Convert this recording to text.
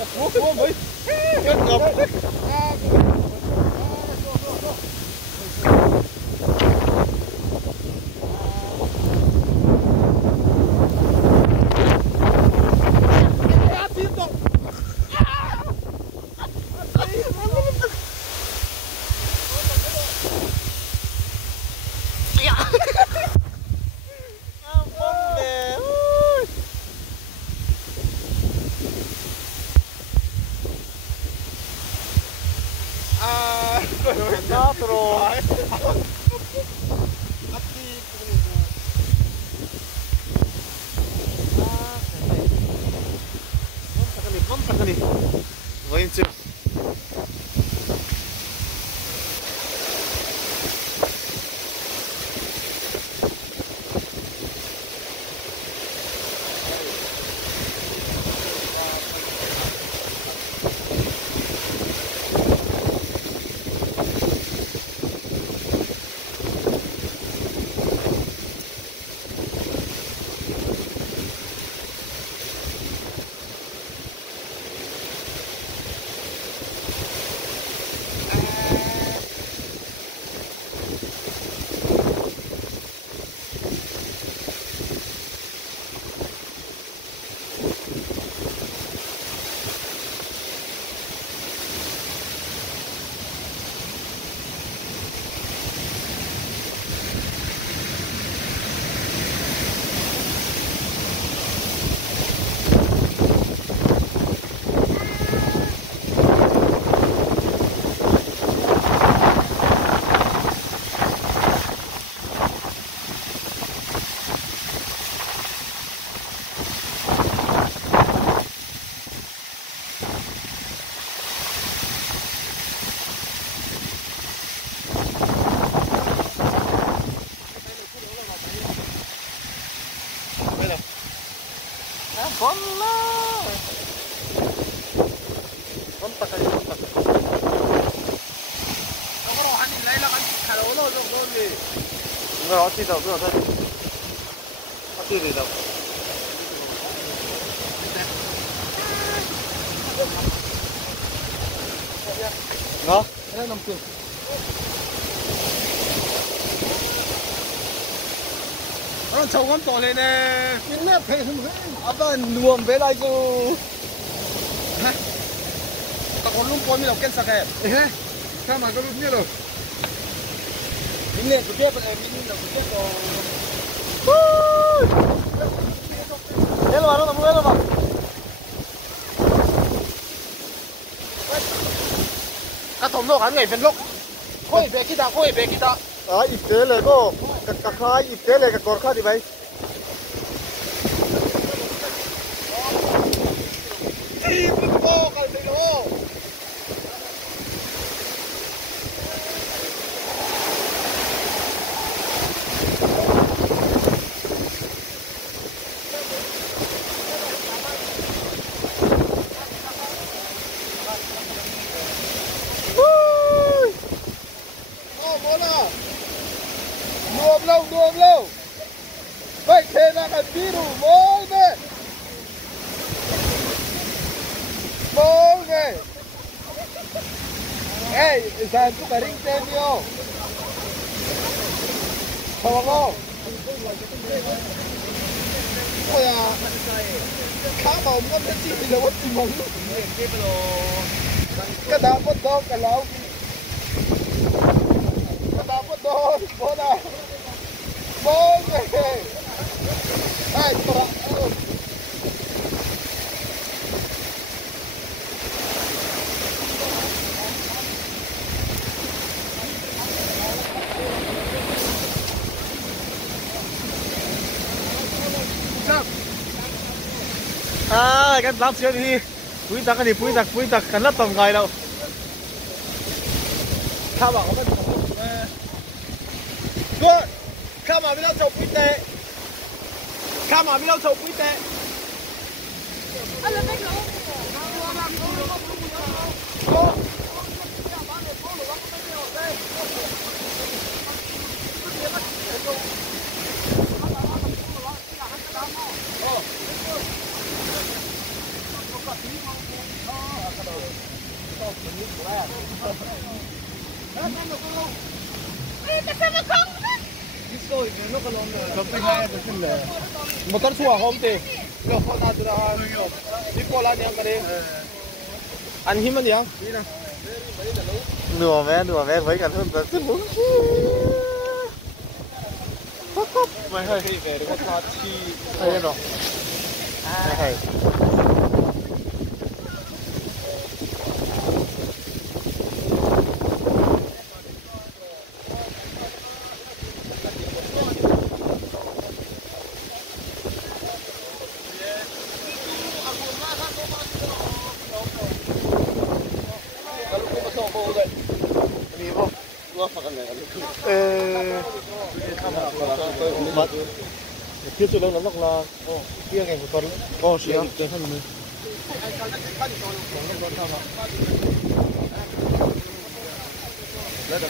Ủa mấy chết ngập. Nó rồi. Mantap nih. Воинцы. Wallah. Mantap kali mantap. Ako rohan nila ilang kalolo lagi. Enggak hati tau, enggak hati. Hati dia tau. Nah, ini nampak. Orang cakap tu ni ne, ini apa semua? Apa nuam belai tu? Hah? Tak kolom pun ni loken sakit. Sama kolom ni lo. Ini kita pada ini lo kita tu. Hello, hello, hello, hello. Các thùng nước hắn ngày phân lúc, khôi về kita, khôi về kita. Ít thếเลยก็กะคายอีกเตะเลยกะกอดข้าดิไปอีฟุตบอลกันเลยโอ้รวมแล้วไปเทน่ากันบิรูโม่เนี่ยโม่เนี่ยเฮ้ยสารทุกอย่างเต็มอยู่พอแล้วโอ้ยข้าบอกมันก็เป็นจริงเลยว่าจริงมั้งกระดาษบนโต๊ะกันแล้วกระดาษบนโต๊ะโม่นะBoleh. Hai, tolong. Cái lắp xíu đi. Pui tak ni, pui tak kan lắp tầm gai đâu. Kha bảo có Good. Kha mà biết đâu chụp tệ. Kha mà biết đâu chụp tệ. Anh lên đánh lỗ. một con chua không thì nó không ăn được đâu đi qua lại nhang cái đi ăn hiếm gì không đùa vé với cả hơn là rất muốn mày hơi về được có chi hay rồi hay mặt kia chỗ đó nó là kia ngày một tuần có gì không trên thân mình Đấy là